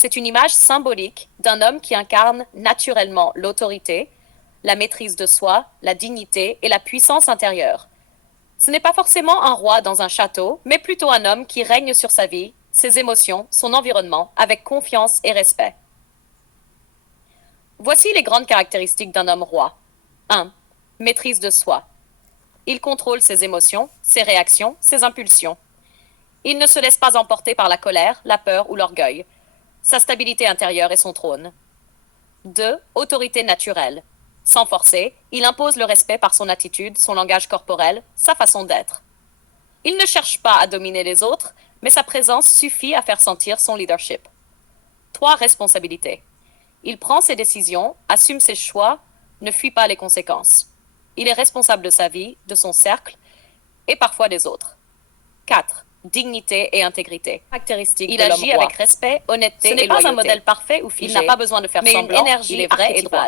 C'est une image symbolique d'un homme qui incarne naturellement l'autorité, la maîtrise de soi, la dignité et la puissance intérieure. Ce n'est pas forcément un roi dans un château, mais plutôt un homme qui règne sur sa vie, ses émotions, son environnement, avec confiance et respect. Voici les grandes caractéristiques d'un homme roi. 1. Maîtrise de soi. Il contrôle ses émotions, ses réactions, ses impulsions. Il ne se laisse pas emporter par la colère, la peur ou l'orgueil. Sa stabilité intérieure est son trône. 2. Autorité naturelle. Sans forcer, il impose le respect par son attitude, son langage corporel, sa façon d'être. Il ne cherche pas à dominer les autres, mais sa présence suffit à faire sentir son leadership. 3. Responsabilité. Il prend ses décisions, assume ses choix, ne fuit pas les conséquences. Il est responsable de sa vie, de son cercle et parfois des autres. 4. Dignité et intégrité. Caractéristique il agit avec respect, honnêteté et loyauté. Ce n'est pas un modèle parfait ou figé. Il n'a pas besoin de faire semblant, une énergie il est vrai et droit.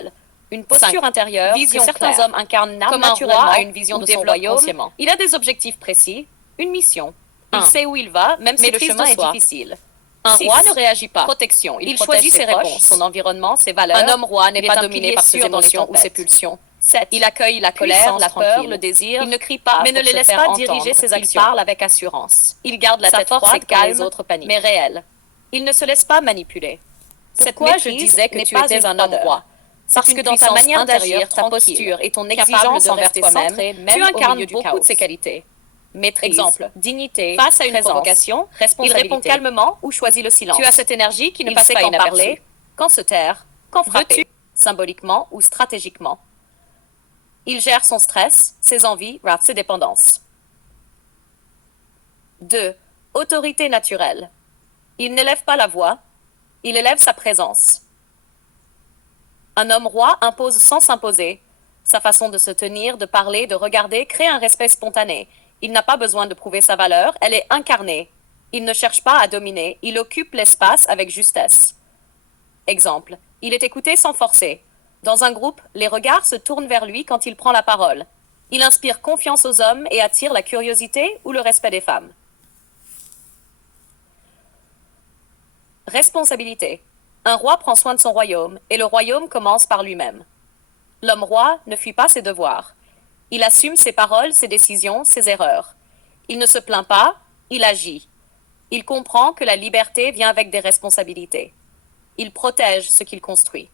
Une posture intérieure vision que certains hommes incarnent comme un roi a une vision de son royaume. Il a des objectifs précis, une mission. Il sait où il va, même si le chemin est difficile. Un roi ne réagit pas. Protection. Il choisit ses réponses, son environnement, ses valeurs. Un homme roi n'est pas dominé par ses émotions ou ses pulsions. 7. Il accueille la colère, la peur, le désir. Il ne crie pas, mais ne les laisse pas diriger ses actions. Il parle avec assurance. Il garde la tête froide quand les autres paniquent, mais réelle. Il ne se laisse pas manipuler. Pourquoi je disais que tu étais un homme roi? Parce que dans ta manière d'agir, ta posture et ton exigence envers toi-même, tu incarnes beaucoup de ces qualités. Maîtrise, exemple, dignité, face à une provocation, responsabilité. Il répond calmement ou choisit le silence. Tu as cette énergie qui ne passe pas inaperçue. Parler, quand se taire, quand frapper, symboliquement ou stratégiquement. Il gère son stress, ses envies, ses dépendances. 2. Autorité naturelle. Il n'élève pas la voix, il élève sa présence. Un homme roi impose sans s'imposer. Sa façon de se tenir, de parler, de regarder crée un respect spontané. Il n'a pas besoin de prouver sa valeur, elle est incarnée. Il ne cherche pas à dominer, il occupe l'espace avec justesse. Exemple, il est écouté sans forcer. Dans un groupe, les regards se tournent vers lui quand il prend la parole. Il inspire confiance aux hommes et attire la curiosité ou le respect des femmes. Responsabilité. Un roi prend soin de son royaume, et le royaume commence par lui-même. L'homme roi ne fuit pas ses devoirs. Il assume ses paroles, ses décisions, ses erreurs. Il ne se plaint pas, il agit. Il comprend que la liberté vient avec des responsabilités. Il protège ce qu'il construit.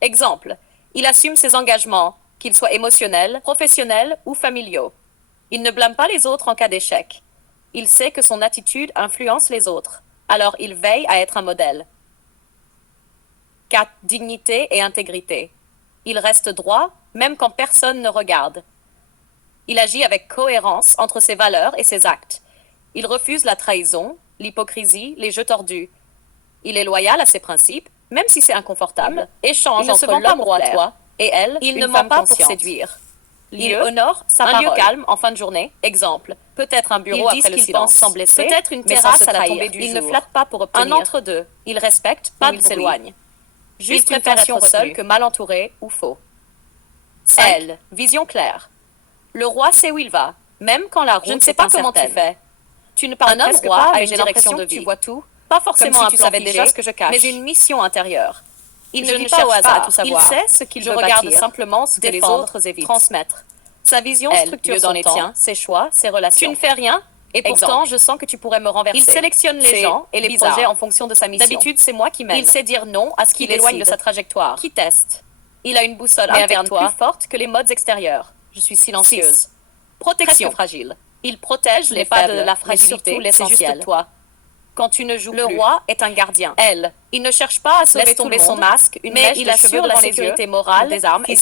Exemple, il assume ses engagements, qu'ils soient émotionnels, professionnels ou familiaux. Il ne blâme pas les autres en cas d'échec. Il sait que son attitude influence les autres, alors il veille à être un modèle. 4. Dignité et intégrité. Il reste droit, même quand personne ne regarde. Il agit avec cohérence entre ses valeurs et ses actes. Il refuse la trahison, l'hypocrisie, les jeux tordus. Il est loyal à ses principes, même si c'est inconfortable. Échange entre l'homme roi, toi, et elle, il ne ment pas pour séduire. Il honore sa parole. Un lieu calme en fin de journée. Exemple, peut-être un bureau après le silence sans blesser, peut-être une terrasse à la tombée du jour. Il ne flatte pas pour obtenir. Un entre-deux. Il respecte, pas il s'éloigne. Juste une préfère être seul que mal entouré ou faux. 5. Elle, vision claire. Le roi sait où il va, même quand la route est incertaine. Je ne sais pas comment tu fais. Tu ne parles presque pas, mais j'ai l'impression que tu vois tout. Pas forcément un plan figé, ce que je cache, mais une mission intérieure. Il ne cherche pas à tout savoir. Il sait ce qu'il veut bâtir. Je regarde simplement ce que les autres évitent. Transmettre. Sa vision structure dans les tiens, ses choix, ses relations. Tu ne fais rien, et pourtant je sens que tu pourrais me renverser. Il sélectionne les gens et les projets en fonction de sa mission. D'habitude, c'est moi qui mène. Il sait dire non à ce qui l'éloigne de sa trajectoire. Qui teste. Il a une boussole interne plus forte que les modes extérieurs. Je suis silencieuse. 6. Protection. Presque fragile. Il protège les pas de la fragilité, l'essentiel. C'est juste toi. Quand tu ne joues plus, le roi est un gardien. Elle. Il ne cherche pas à sauver tomber son masque, mais il assure la sécurité morale, des armes et